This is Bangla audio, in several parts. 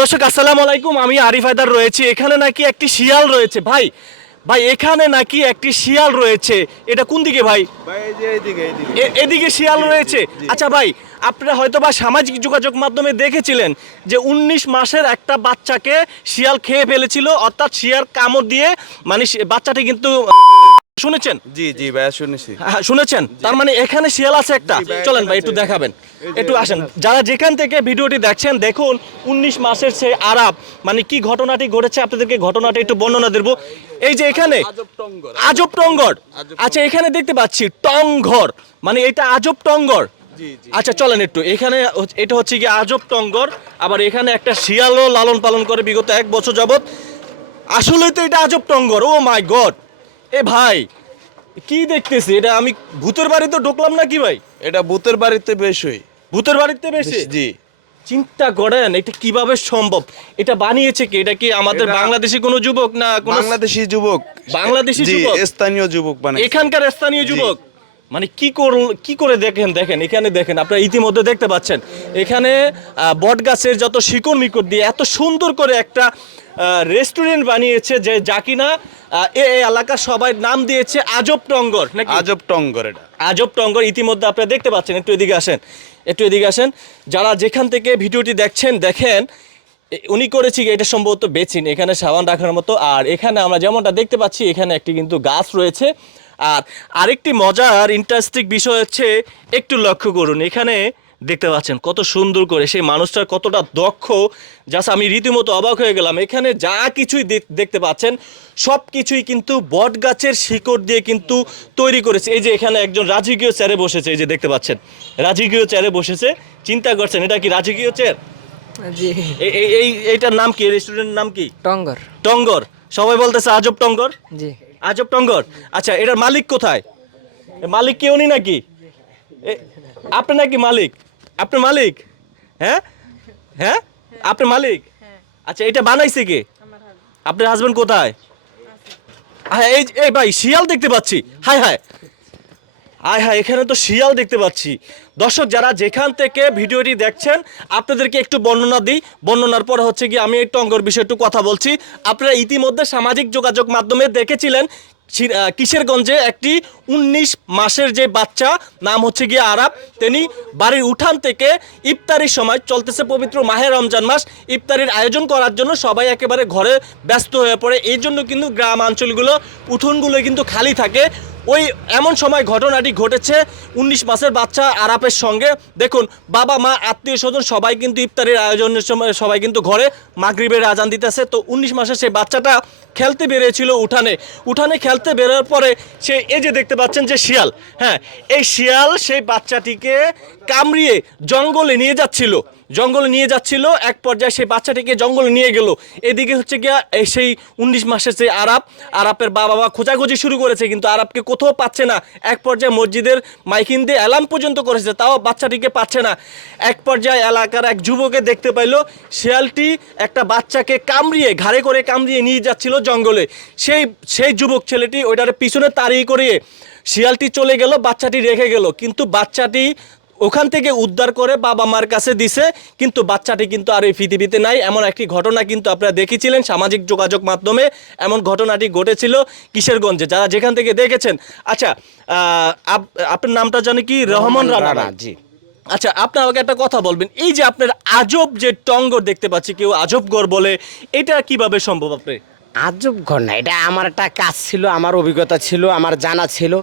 দর্শক আসসালামু আলাইকুম। আমি আরিফ হায়দার রয়েছি। এখানে নাকি একটি শিয়াল রয়েছে। ভাই ভাই এখানে নাকি একটি শিয়াল রয়েছে। এটা কোন দিকে ভাই? এদিকে শিয়াল রয়েছে। আচ্ছা ভাই আপনারা হয়তো বা সামাজিক যোগাযোগ মাধ্যমে দেখেছিলেন যে ১৯ মাসের একটা বাচ্চাকে শিয়াল খেয়ে ফেলেছিল। অর্থাৎ শিয়াল কামড় দিয়ে মানে বাচ্চাটি কিন্তু শুনেছেন? জি জি ভাইয়া শুনেছি। হ্যাঁ, শুনেছেন? তার মানে এখানে শিয়াল আছে একটা? চলেন ভাই একটু দেখাবেন। একটু আসেন। যারা যেখান থেকে ভিডিওটি দেখছেন দেখুন ১৯ মাসের সে আরাব মানে কি ঘটনাটি ঘটেছে আপনাদেরকে ঘটনাটি একটু বর্ণনা দেবো। এই যে এখানে আজব টঙ্গর। আচ্ছা এখানে দেখতে পাচ্ছি টংঘর মানে এটা আজব টঙ্গর। আচ্ছা চলেন একটু। এখানে এটা হচ্ছে কি আজব টঙ্গর। আবার এখানে একটা শিয়ালও লালন পালন করে বিগত এক বছর যাবত আসলেই তো এটা আজব টঙ্গর। ও মাই গড! এ ভাই কি দেখতেছি? এটা আমি ভূতের বাড়িতে ঢুকলাম না কি ভাই? এটা ভূতের বাড়িতে বেশ হই ভূতের বাড়িতে বেশি? জি। চিন্তা করেন এটা কীভাবে সম্ভব? এটা বানিয়েছে কি? এটা কি আমাদের বাংলাদেশি কোনো যুবক না কোনো বাংলাদেশি যুবক? বাংলাদেশি যুবক? স্থানীয় যুবক মানে এখানকার স্থানীয় যুবক? মানে কি কর কি করে দেখেন দেখেন এখানে দেখেন আপনারা ইতিমধ্যে দেখতে পাচ্ছেন। এখানে বট গাছের যত শিকড় মিকড় দিয়ে এত সুন্দর করে একটা রেস্টুরেন্ট বানিয়েছে যে যা কিনা এ এলাকার সবাই নাম দিয়েছে আজব টঙ্গর নাকি? আজব টঙ্গর এটা। আজব টঙ্গর ইতিমধ্যে আপনারা দেখতে পাচ্ছেন একটু এদিকে আসেন একটু এদিকে আসেন। যারা যেখান থেকে ভিডিওটি দেখছেন দেখেন উনি করেছি এটা সম্ভবত বেচিন এখানে সাবান রাখার মতো আর এখানে আমরা যেমনটা দেখতে পাচ্ছি এখানে একটি কিন্তু গাছ রয়েছে। আর আরেকটি মজার ইন্টারেস্টিং বিষয় হচ্ছে একটু লক্ষ্য করুন এখানে দেখতে পাচ্ছেন কত সুন্দর করে সেই মানুষটার কতটা দক্ষ। জাস্ট আমি রীতিমতো অবাক হয়ে গেলাম এখানে যা কিছুই দেখ- দেখতে পাচ্ছেন সব কিছুই কিন্তু বট গাছের শিকড় দিয়ে কিন্তু তৈরি করেছে। এই যে এখানে একজন রাজকীয় চেয়ারে বসেছে এই যে দেখতে পাচ্ছেন রাজকীয় চেয়ারে বসেছে চিন্তা করছেন এটা কি রাজকীয় চেয়ার? এই এই- এই এইটার নাম কি? রেস্টুরেন্টের নাম কি? টঙ্গর। টঙ্গর। সবাই বলতেছে আজব টঙ্গর? জি। আজব টঙ্গর? আচ্ছা এটার মালিক কোথায়? মালিক কি উনি নাকি? আপনি নাকি মালিক? আপনি মালিক? হ্যাঁ? হ্যাঁ? আপনার মালিক? আচ্ছা এটা বানাইছে কে? আপনার হাজবেন্ড কোথায়? হ্যাঁ এই এই ভাই শিয়াল দেখতে পাচ্ছি। High high. হাই হাই এখানে তো শিয়াল দেখতে পাচ্ছি। দর্শক যারা যেখান থেকে ভিডিওটি দেখছেন আপনাদেরকে একটু বর্ণনা দিই। বর্ণনার পর হচ্ছে কি আমি এই টঙ্গর বিষয়ে একটু কথা বলছি। আপনারা ইতিমধ্যে সামাজিক যোগাযোগ মাধ্যমে দেখেছিলেন কিশোরগঞ্জে একটি উনিশ মাসের যে বাচ্চা, নাম হচ্ছে গিয়ে আরাব তিনি বাড়ির উঠান থেকে ইফতারির সময় চলতেছে পবিত্র মাহের রমজান মাস। ইফতারির আয়োজন করার জন্য সবাই একেবারে ঘরে ব্যস্ত হয়ে পড়ে। এই জন্য কিন্তু গ্রাম অঞ্চলগুলো উঠোনগুলো কিন্তু খালি থাকে। ওই এমন সময় ঘটনাটি ঘটেছে, উনিশ মাসের বাচ্চা আরাপের সঙ্গে। দেখুন, বাবা, মা, আত্মীয় স্বজন সবাই কিন্তু ইফতারের আয়োজনের সময় সবাই কিন্তু ঘরে মাগরিবের আজান দিতেছে। তো উনিশ মাসের সেই বাচ্চাটা খেলতে বেরিয়েছিল উঠানে। উঠানে খেলতে বেরোর পরে সে এই যে দেখতে পাচ্ছেন যে শিয়াল হ্যাঁ এই শিয়াল সেই বাচ্চাটিকে কামড়িয়ে জঙ্গলে নিয়ে যাচ্ছিল। জঙ্গলে নিয়ে যাচ্ছিল। এক পর্যায়ে সেই বাচ্চাটিকে জঙ্গলে নিয়ে গেল। এদিকে হচ্ছে গিয়া সেই উনিশ মাসের যে আরাপ, আরাপের বাবা মা খোঁজাখুঁজি শুরু করেছে, কিন্তু আরাপকে কোথাও পাচ্ছে না। এক পর্যায়ে মসজিদের মাইকিন দিয়ে অ্যালার্ম পর্যন্ত করেছে, তাও বাচ্চাটিকে পাচ্ছে না। এক পর্যায়ে এলাকার এক যুবকে দেখতে পাইলো, শিয়ালটি একটা বাচ্চাকে কামড়িয়ে, ঘাড়ে করে কামড়িয়ে নিয়ে যাচ্ছিল জঙ্গলে। সেই সেই যুবক ছেলেটি ওইটার পিছনে তাড়িয়ে করিয়ে শিয়ালটি চলে গেল, বাচ্চাটি রেখে গেল। কিন্তু বাচ্চাটি ওখান থেকে উদ্ধার করে বাবা মার কাছে দিছে কিন্তু বাচ্চাটি কিন্তু আর এই পৃথিবীতে নাই। এমন একটি ঘটনা কিন্তু আপনারা দেখেছিলেন সামাজিক যোগাযোগ মাধ্যমে। এমন ঘটনাটি ঘটেছিল কিশোরগঞ্জে। যারা যেখান থেকে দেখেছেন আচ্ছা আপ- আপনার নামটা জানে কি? রহমান রানা। জি। আচ্ছা আপনি আমাকে একটা কথা বলবেন। এই যে আপনার আজব যে টঙ্গর দেখতে পাচ্ছি কেউ আজবগর বলে এটা কীভাবে সম্ভব আপনি? আজব ঘটনা এটা আমার একটা কাজ ছিল আমার অভিজ্ঞতা ছিল আমার জানা ছিল।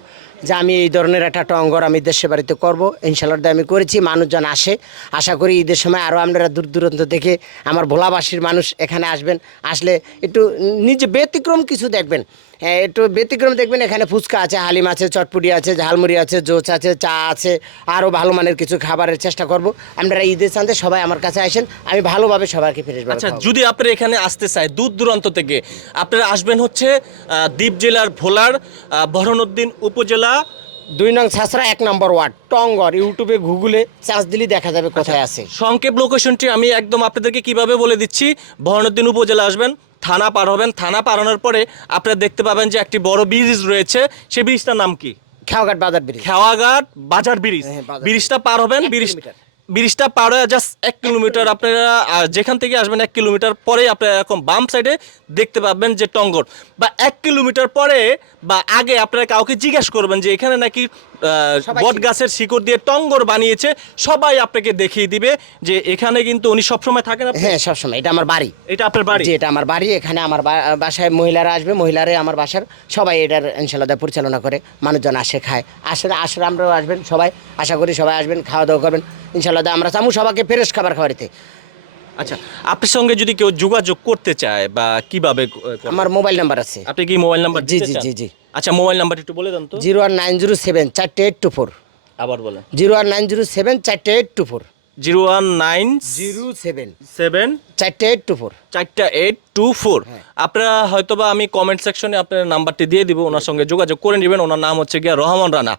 যে আমি এই ধরনের একটা টঙ্গর আমি দেশে বাড়িতে করব ইনশাল্লাহ আমি করেছি, মানুষজন আসে, আশা করি ঈদের সময় আরও আপনারা দূর দূরান্ত দেখে আমার ভোলাবাসীর মানুষ এখানে আসবেন, আসলে একটু নিজে ব্যতিক্রম কিছু দেখবেন। হ্যাঁ, একটু ব্যতিক্রম দেখবেন এখানে ফুচকা আছে হালিম আছে চটপুটি আছে ঝালমুড়ি আছে জোচ আছে চা আছে আরও ভালো মানের কিছু খাবারের চেষ্টা করব। আপনারা ঈদের চান্দে সবাই আমার কাছে আসেন আমি ভালোভাবে সবাইকে ফিরে আচ্ছা যদি আপনি এখানে আসতে চাই দূর দূরান্ত থেকে আপনারা আসবেন হচ্ছে দ্বীপ জেলার ভোলার আহ, উপজেলা। দুই নং ছাসরা এক নম্বর ওয়ার্ড টঙ্গর। ইউটিউবে গুগলে চার্জ দিলে দেখা যাবে কোথায় আছে। সংক্ষেপ লোকেশনটি আমি একদম আপনাদেরকে কীভাবে বলে দিচ্ছি বহনুদ্দিন উপজেলা আসবেন। থানা পার হবেন। থানা পারানোর পরে আপনারা দেখতে পাবেন যে একটি বড় ব্রিজ রয়েছে। সেই ব্রিজটার নাম কি? খেওয়াঘাট বাজার ব্রিজ। খেওয়াঘাট বাজার ব্রিজ। হ্যাঁ, ব্রিজটা পার হবেন। ব্রিজ ব্রিজটা পার হয়ে জাস্ট এক কিলোমিটার আপনারা যেখান থেকে আসবেন এক কিলোমিটার পরে আপনারা এরকম বাম সাইডে দেখতে পাবেন যে টঙ্গর। বা এক কিলোমিটার পরে বা আগে আপনারা কাউকে জিজ্ঞাসা করবেন যে এখানে নাকি বট গাছের শিকড় দিয়ে টঙ্গর বানিয়েছে। সবাই আপনাকে দেখিয়ে দিবে যে এখানে কিন্তু উনি সবসময় থাকেন আপনি? হ্যাঁ সবসময়। এটা আমার বাড়ি। এটা আপনার বাড়ি? জি এটা আমার বাড়ি। এখানে আমার বা- বাসায় মহিলারা আসবে। মহিলারা আমার বাসার সবাই এটার ইনশাল্লাহ দা পরিচালনা করে। মানুষজন আসে খায়। আসে আসলে আমরাও আসবেন। সবাই আশা করি সবাই আসবেন খাওয়া দাওয়া করবেন। ইনশাল্লাহ দা আমরা চামু সবাইকে ফ্রেশ খাবার খাওয়াইতে আচ্ছা আপনার সঙ্গে যদি কেউ যোগাযোগ করতে চায় বা কীভাবে? আমার মোবাইল নাম্বার আছে। আপনি কি মোবাইল নাম্বার জি, জি, জি, জি। আচ্ছা মোবাইল নাম্বার একটু বলে দেন তো। Zero one nine zero seven চারটে এইট টু ফোর। আবার বলেন। Zero one nine zero seven চারটে eight two four. Zero one nine zero seven seven. চারটে এইট টু ফোর। চারটা এইট টু ফোর। আপনারা হয়তোবা আমি কমেন্ট সেকশনে আপনার নাম্বারটি দিয়ে দিব ওনার সঙ্গে যোগাযোগ করে নেবেন। ওনার নাম হচ্ছে গিয়া রহমান রানা।